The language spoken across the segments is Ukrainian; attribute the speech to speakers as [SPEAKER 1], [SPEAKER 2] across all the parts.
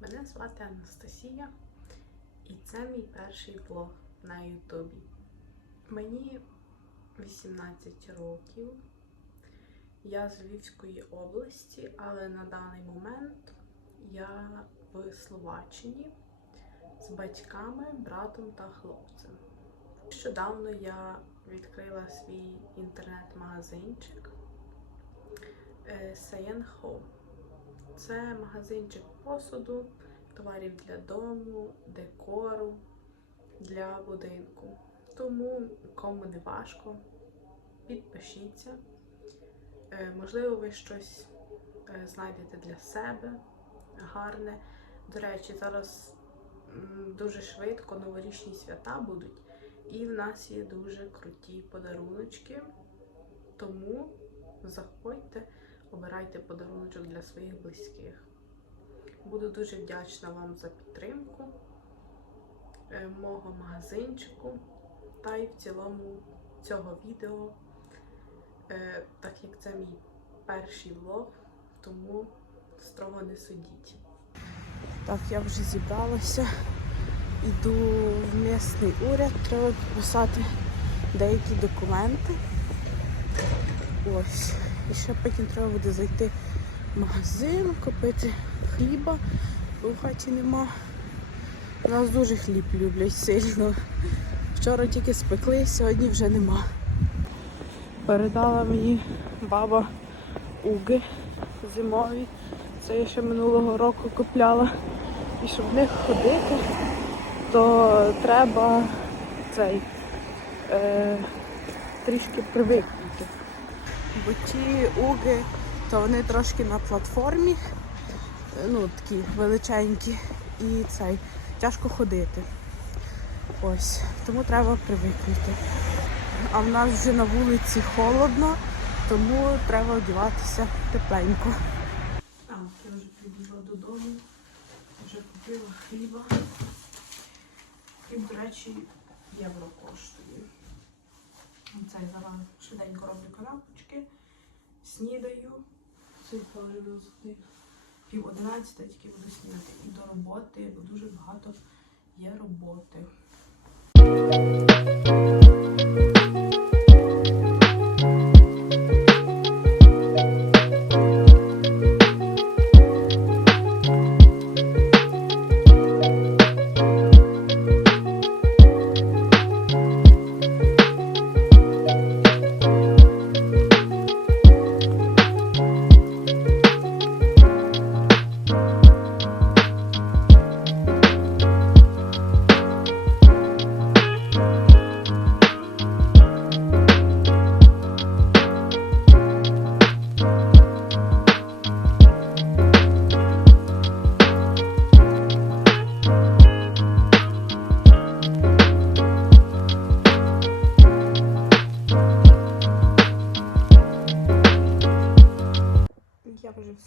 [SPEAKER 1] Мене звати Анастасія, і це мій перший влог на Ютубі. Мені 18 років. Я з Львівської області, але на даний момент я в Словаччині з батьками, братом та хлопцем. Нещодавно я відкрила свій інтернет-магазинчик е, Sayen Home. Це магазинчик посуду, товарів для дому, декору, для будинку. Тому, кому не важко, підпишіться. Е, Можливо, ви щось е, знайдете для себе гарне. До речі, зараз дуже швидко новорічні свята будуть, і в нас є дуже круті подаруночки. Тому заходьте, обирайте подаруночок для своїх близьких. Буду дуже вдячна вам за підтримку е, мого магазинчику та й в цілому цього відео, Е, так як це мій перший влог, тому строго не судіть. Так, я вже зібралася. Іду в місний уряд, треба підписати деякі документи. Ось. І ще потім треба буде зайти в магазин, купити хліба, бо в хаті нема. У нас дуже хліб люблять сильно. Вчора тільки спекли, сьогодні вже нема. Передала мені баба уги зимові. Це я ще минулого року купляла. І щоб в них ходити, то треба цей е, трішки привикнути. Бо ті уги, то вони трошки на платформі, е, ну такі величенькі, і цей тяжко ходити. Ось, тому треба привикнути. А в нас вже на вулиці холодно, тому треба одягатися тепленько. Так, я вже прибігла додому, вже купила хліба. Хліб, до речі, євро коштує. Це я зараз швиденько роблю канапочки, снідаю. Це половину з пів одинадцята, тільки буду снідати. І до роботи, бо дуже багато є роботи.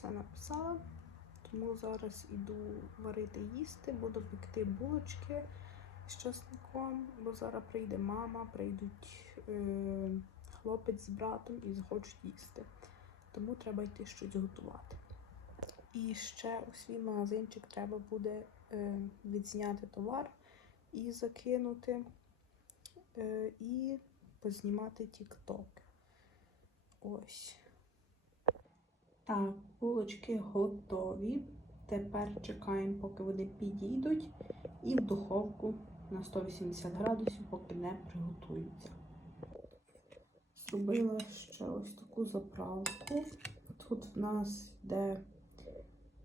[SPEAKER 1] Все написала, тому зараз іду варити їсти, буду пекти булочки з часником, бо зараз прийде мама, прийдуть е, хлопець з братом і захочуть їсти. Тому треба йти щось готувати. І ще у свій магазинчик треба буде е, відзняти товар і закинути, е, і познімати тік-ток. Ось. Так, булочки готові. Тепер чекаємо, поки вони підійдуть, і в духовку на 180 градусів, поки не приготуються. Зробила ще ось таку заправку. Тут в нас йде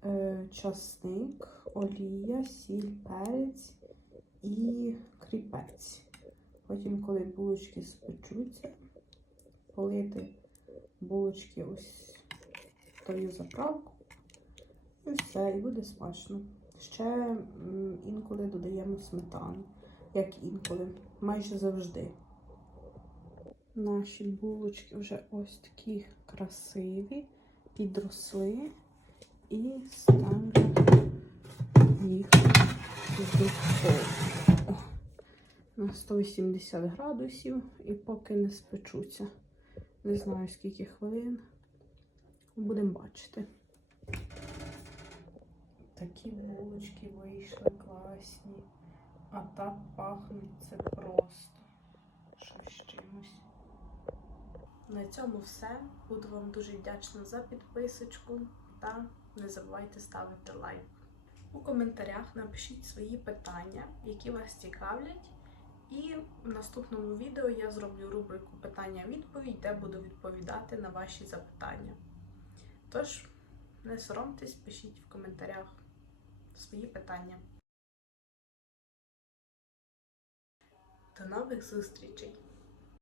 [SPEAKER 1] е, часник, олія, сіль, перець і кріпець. Потім, коли булочки спечуться, полити булочки ось тою заправку. І все, і буде смачно. Ще інколи додаємо сметану. Як інколи, майже завжди. Наші булочки вже ось такі красиві, підросли і ставлю їх в духовку на 180 градусів і поки не спечуться. Не знаю скільки хвилин. Будемо бачити. Такі булочки вийшли класні. А так пахнуть це просто. Щось чимось. На цьому все. Буду вам дуже вдячна за підписочку та не забувайте ставити лайк. У коментарях напишіть свої питання, які вас цікавлять. І в наступному відео я зроблю рубрику питання-відповідь, де буду відповідати на ваші запитання. Тож, не соромтесь, пишіть в коментарях свої питання. До нових зустрічей!